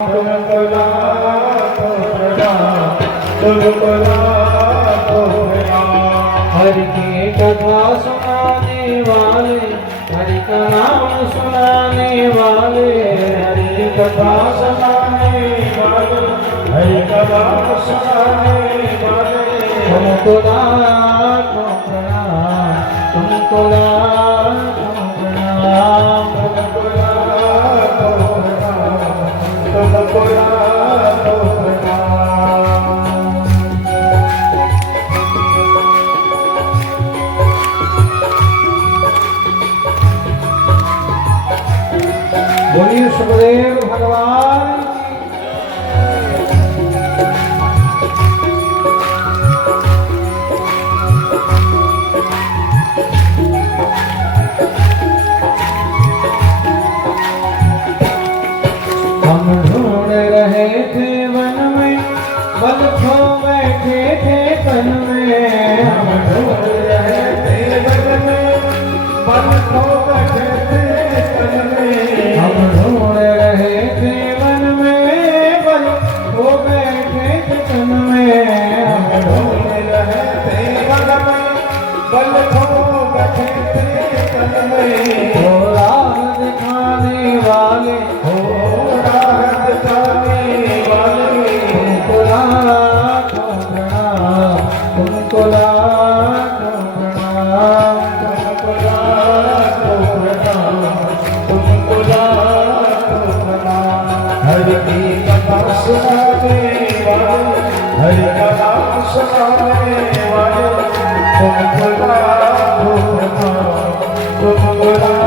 ہر کی کتھا سنانے والے، ہر کا نام سنانے والے، ہر کی کتھا سنانے والے۔ ہر کا نام سنانے والے ہم خدا ہم ڈھونڈ رہے تھے ون میں بل کھو بیٹھے تھے پن میں ہم ڈھونڈ رہے تھے ون میں بل کھو بیٹھے تھے پن میں ہم ڈھونڈ رہے تھے ون میں بل کھو بیٹھے تھے پن میں ہم ڈھونڈ رہے تھے ون میں بل کھو بیٹھے تھے پن میں हरि की कथा सुनाने वाले हरि का नाम सुनाने वाले तुमको लाखों प्रणाम तुमको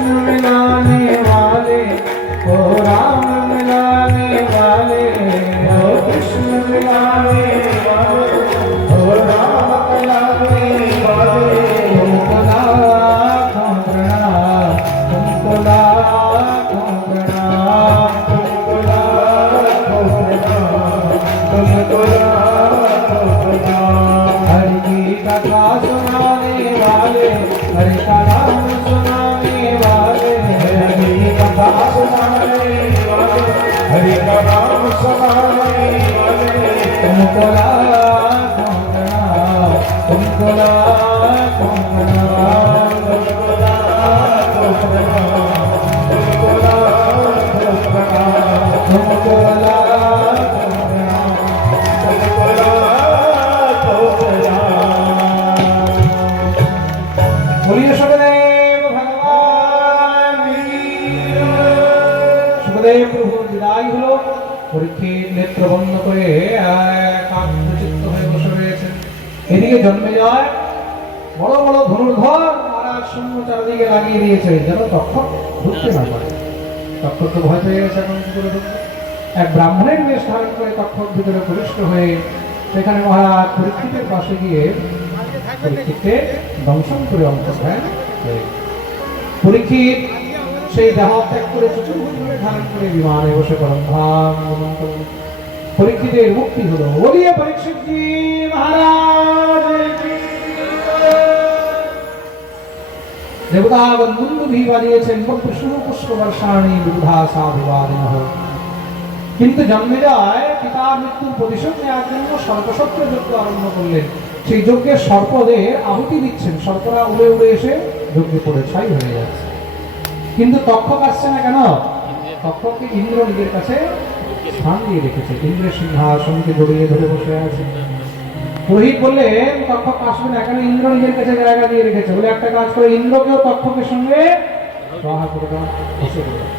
सुनाने वाले हरि का नाम सुनाने वाले हरि कथा सुनाने वाले हरि का नाम सुनाने वाले तुमको लाखों प्रणाम तुमको लाखों प्रणाम तुमको लाखों प्रणाम तुमको लाखों प्रणाम तुमको लाखों সুখদেব প্রভু বিদায় হলো। পরীক্ষিত নেত্র বন্ধ করে একাগ্রচিত্ত হয়ে বসে রয়েছেন এদিকে জন্মে যায় বড় বড় ধনুর্ধর, মহারাজ শূন্য চারদিকে লাগিয়ে দিয়েছে। যেন তক্ষক ঢুকতে না পারে। তো ভয় পেয়ে গেছে এখন এক ব্রাহ্মণের বেশ ধারণ করে তক্ষক ভিতরে প্রবিষ্ট হয়ে সেখানে মহারাজ পরীক্ষিতের পাশে গিয়ে পরীক্ষিতকে দংশন করে করে। পরীক্ষিত সেই দেহ ত্যাগ করে চতুর্ভুজ ধরে ধারণ করে বিমানে বসে পরম ধাম। পরীক্ষিতের মুক্তি হলো। বলিয়ে পরীক্ষিত মহারাজ কি দেবতা বন্ধু ভি বাজিয়েছেন পত্র শুভ পুষ্প বর্ষাণী কিন্তু জন্মে যায় পিতার মৃত্যুর প্রতিশোধ নেওয়ার জন্য সর্বশক্ত যজ্ঞ আরম্ভ করলেন। সেই যজ্ঞের সর্পদের আহুতি দিচ্ছেন। সর্পরা উড়ে উড়ে এসে যজ্ঞে পড়ে ছাই হয়ে যাচ্ছে। কিন্তু তক্ষক আসছে না কেন? তক্ষককে ইন্দ্র নিজের কাছে স্থান দিয়ে রেখেছে। ইন্দ্রের সিংহাসনকে জড়িয়ে ধরে বসে আছে। পুরোহিত বললেন, তক্ষক আসবে না কেন? ইন্দ্র নিজের কাছে জায়গা দিয়ে রেখেছে। বলে একটা কাজ করে, ইন্দ্রকেও তক্ষকের সঙ্গে সহায় করে দাও, বসে করে দাও।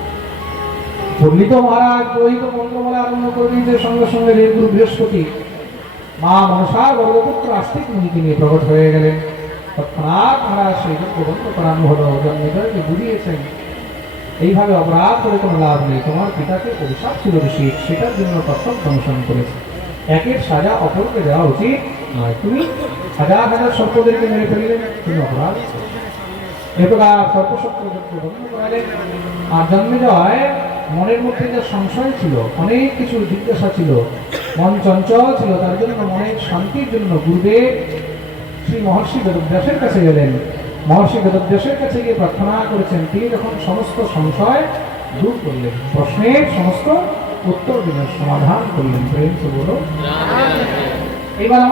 পণ্ডিত মহারাজ, পুরোহিত বলে আরম্ভ করে দিয়েছে, সঙ্গে সঙ্গে রেগুর বৃহস্পতি। মা মনসার বর্গপুত্র, আস্তিক মুনিকে নিয়ে প্রকট হয়ে গেলেন। তৎক্ষণাৎ মহারাজ সেই যজ্ঞ বন্ধ করানো হলো। জন্মেজয়কে বুঝিয়েছেন। এইভাবে অপরাধ করে কোনো লাভ নেই। তোমার পিতাকে অভিশাপ ছিল বেশি সেটার জন্য তৎক্ষণ দংশন করেছে। একের সাজা অপরকে দেওয়া উচিত নয়। তুমি হাজার হাজার সর্পদেরকে মেরে ফেললে, তুমি অপরাধ এপ্রকার সর্পশক্র যজ্ঞ বন্ধ করালেন আর জন্মে যাওয়ায় মনের মধ্যে যে সংশয় ছিল, অনেক কিছু জিজ্ঞাসা ছিল, মন চঞ্চল ছিল, তার জন্য মনের শান্তির জন্য পূর্বে শ্রী মহর্ষি বেদব্যাসের কাছে গেলেন। মহর্ষি বেদব্যাসের কাছে গিয়ে প্রার্থনা করেছেন তিনি যখন সমস্ত সংশয় দূর করলেন প্রশ্নের সমস্ত উত্তর দিনের সমাধান করলেন প্রেম তো বলো এবার আমার